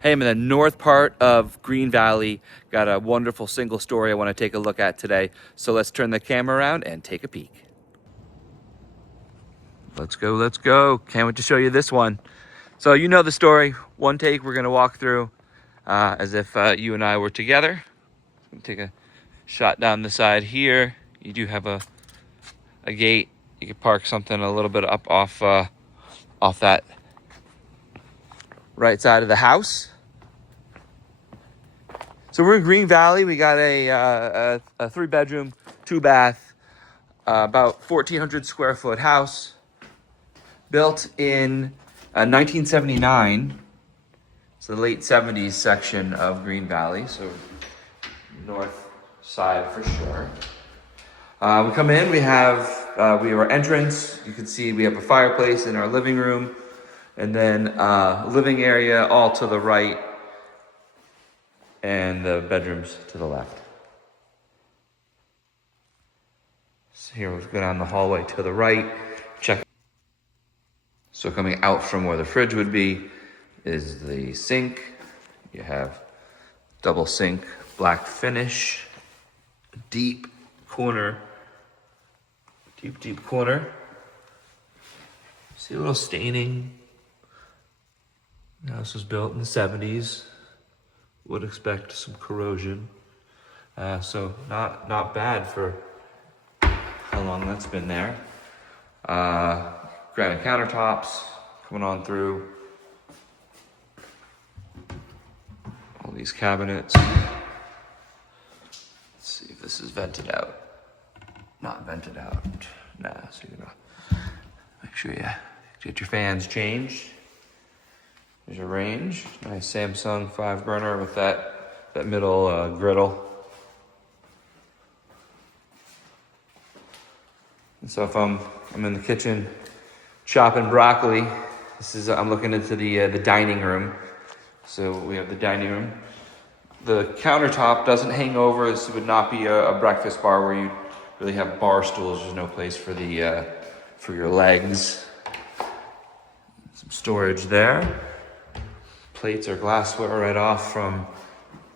Hey, I'm in the north part of Green Valley. Got a wonderful single story I want to take a look at today. So let's turn the camera around and take a peek. Let's go, let's go. Can't wait to show you this one. So you know the story. One take we're gonna walk through as if you and I were together. Take a shot down the side here. You do have a gate. You can park something a little bit up off that right side of the house. So we're in Green Valley. We got a 3-bedroom, 2-bath, about 1,400 square foot house built in 1979. It's the late 70s section of Green Valley, so north side for sure. We come in, we have our entrance. You can see we have a fireplace in our living room, and then living area all to the right, and the bedrooms to the left. So here we'll go down the hallway to the right, check. So coming out from where the fridge would be is the sink. You have double sink, black finish, deep corner. Deep corner. See a little staining. The house was built in the 70s. Would expect some corrosion. So not bad for how long that's been there. Granite countertops coming on through. All these cabinets. Let's see if this is vented out. Not vented out. Nah, so you're gonna make sure you get your fans changed. There's your range. Nice Samsung 5-burner with that middle griddle. And so if I'm in the kitchen chopping broccoli, I'm looking into the dining room. So we have the dining room. The countertop doesn't hang over. This would not be a breakfast bar where you really have bar stools. There's no place for for your legs. Some storage there. Plates or glassware right off from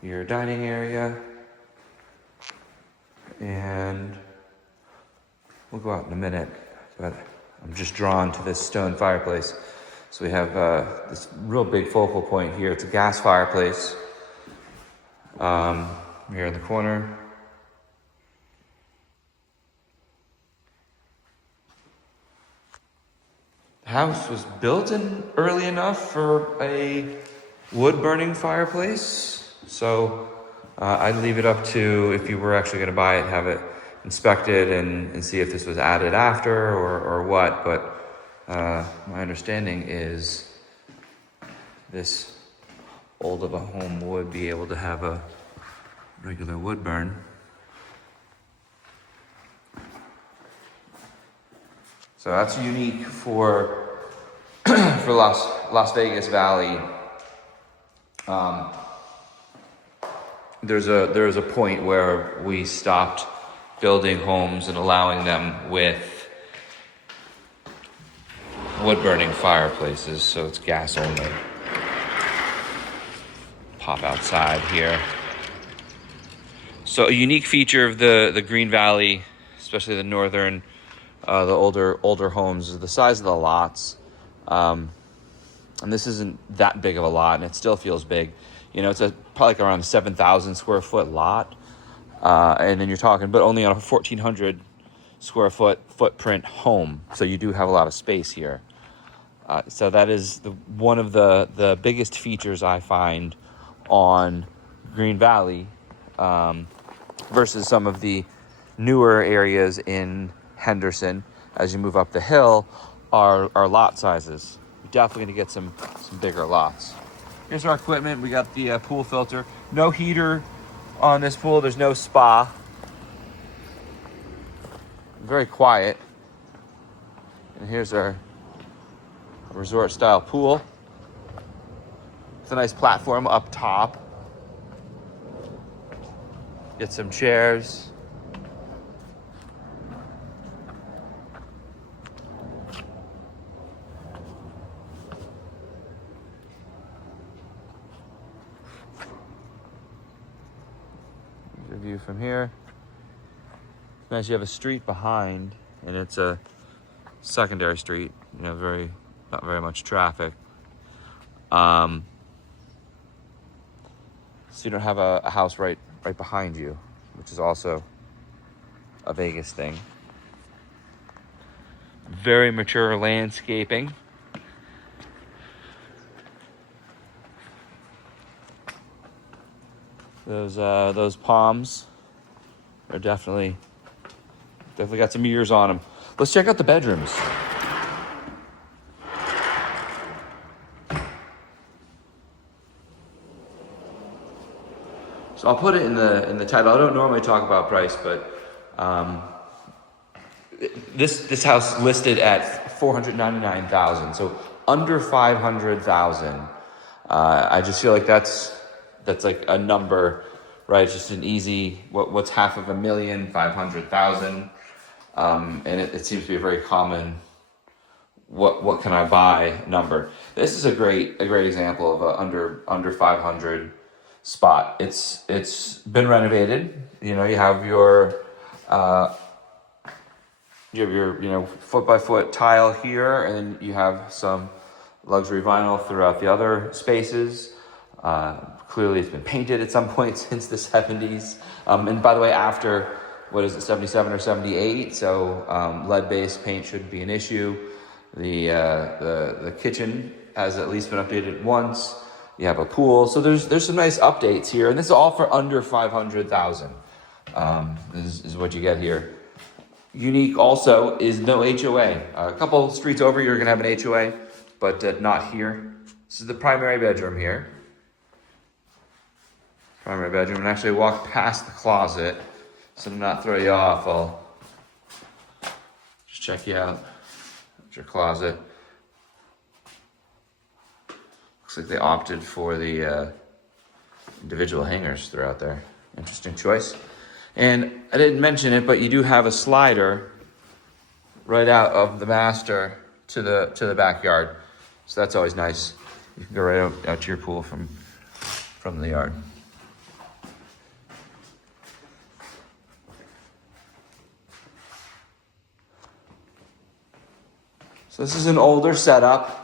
your dining area. And we'll go out in a minute, but I'm just drawn to this stone fireplace. So we have this real big focal point here. It's a gas fireplace. Here in the corner. The house was built in early enough for a wood-burning fireplace. So I'd leave it up to, if you were actually going to buy it, have it inspected and see if this was added after or what. But my understanding is this old of a home would be able to have a regular wood burn. So that's unique for Las Vegas Valley. There's a point where we stopped building homes and allowing them with wood burning fireplaces, so it's gas only. Pop outside here. So a unique feature of the Green Valley, especially the northern, the older homes, is the size of the lots. And this isn't that big of a lot, and it still feels big. You know, it's probably like around a 7,000 square foot lot. And then you're talking, but only on a 1,400 square foot footprint home. So you do have a lot of space here. So that is one of the biggest features I find on Green Valley versus some of the newer areas in Henderson. As you move up the hill, are lot sizes. You're definitely going to get some bigger lots. Here's our equipment. We got the pool filter. No heater on this pool. There's no spa. Very quiet. And here's our resort style pool. It's a nice platform up top. Get some chairs. view from here. Nice, you have a street behind, and it's a secondary street. You know, not very much traffic. So you don't have a house right behind you, which is also a Vegas thing. Very mature landscaping. Those palms are definitely got some years on them. Let's check out the bedrooms. So I'll put it in the title. I don't normally talk about price, but this house listed at $499,000, so under $500,000. I just feel like that's like a number, right? It's just an easy what's half of $1,000,000, 500,000, and it seems to be a very common what can I buy number. This is a great example of a under 500 spot. It's been renovated. You know, you have your foot by foot tile here, and then you have some luxury vinyl throughout the other spaces. Clearly it's been painted at some point since the 70s. And by the way, after, 77 or 78? So lead-based paint shouldn't be an issue. The kitchen has at least been updated once. You have a pool. So there's some nice updates here. And this is all for under 500,000. This is what you get here. Unique also is no HOA. A couple streets over, you're gonna have an HOA, but not here. This is the primary bedroom here. Primary bedroom, and actually walk past the closet, so to not throw you off, I'll just check you out. That's your closet. Looks like they opted for the individual hangers throughout there. Interesting choice. And I didn't mention it, but you do have a slider right out of the master to the backyard, so that's always nice. You can go right out to your pool from the yard. So this is an older setup,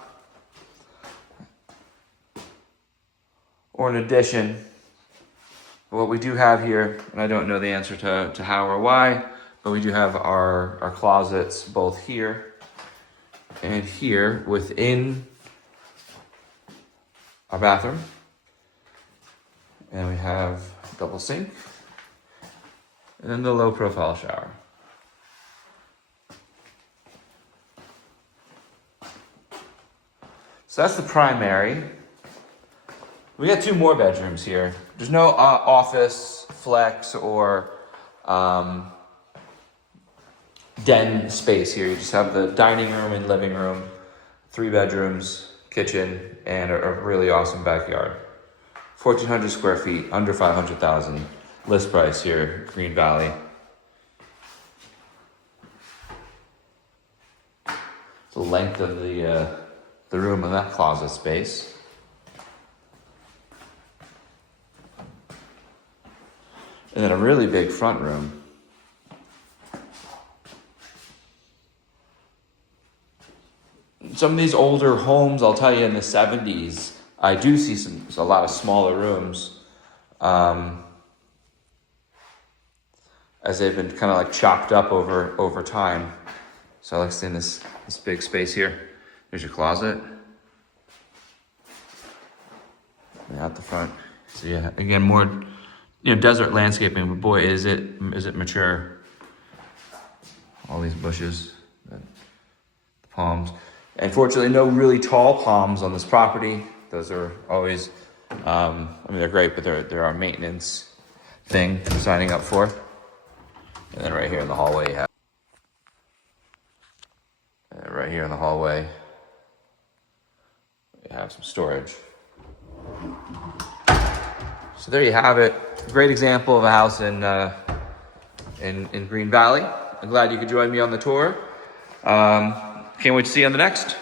or an addition. What we do have here, and I don't know the answer to how or why, but we do have our closets both here and here within our bathroom. And we have double sink, and then the low profile shower. So that's the primary. We got two more bedrooms here. There's no office, flex, or den space here. You just have the dining room and living room, 3 bedrooms, kitchen, and a really awesome backyard. 1,400 square feet, under 500,000. List price here, Green Valley. The length of the room in that closet space. And then a really big front room. Some of these older homes, I'll tell you, in the 70s, I do see a lot of smaller rooms, as they've been kind of like chopped up over time. So I like seeing this big space here. Here's your closet. And out the front. So yeah, again, more desert landscaping, but boy, is it mature. All these bushes, the palms. And fortunately, no really tall palms on this property. Those are always, they're great, but they're our maintenance thing I'm signing up for. And then right here in the hallway, you have, right here in the hallway, you have some storage. So there you have it. Great example of a house in Green Valley. I'm glad you could join me on the tour. Can't wait to see you on the next.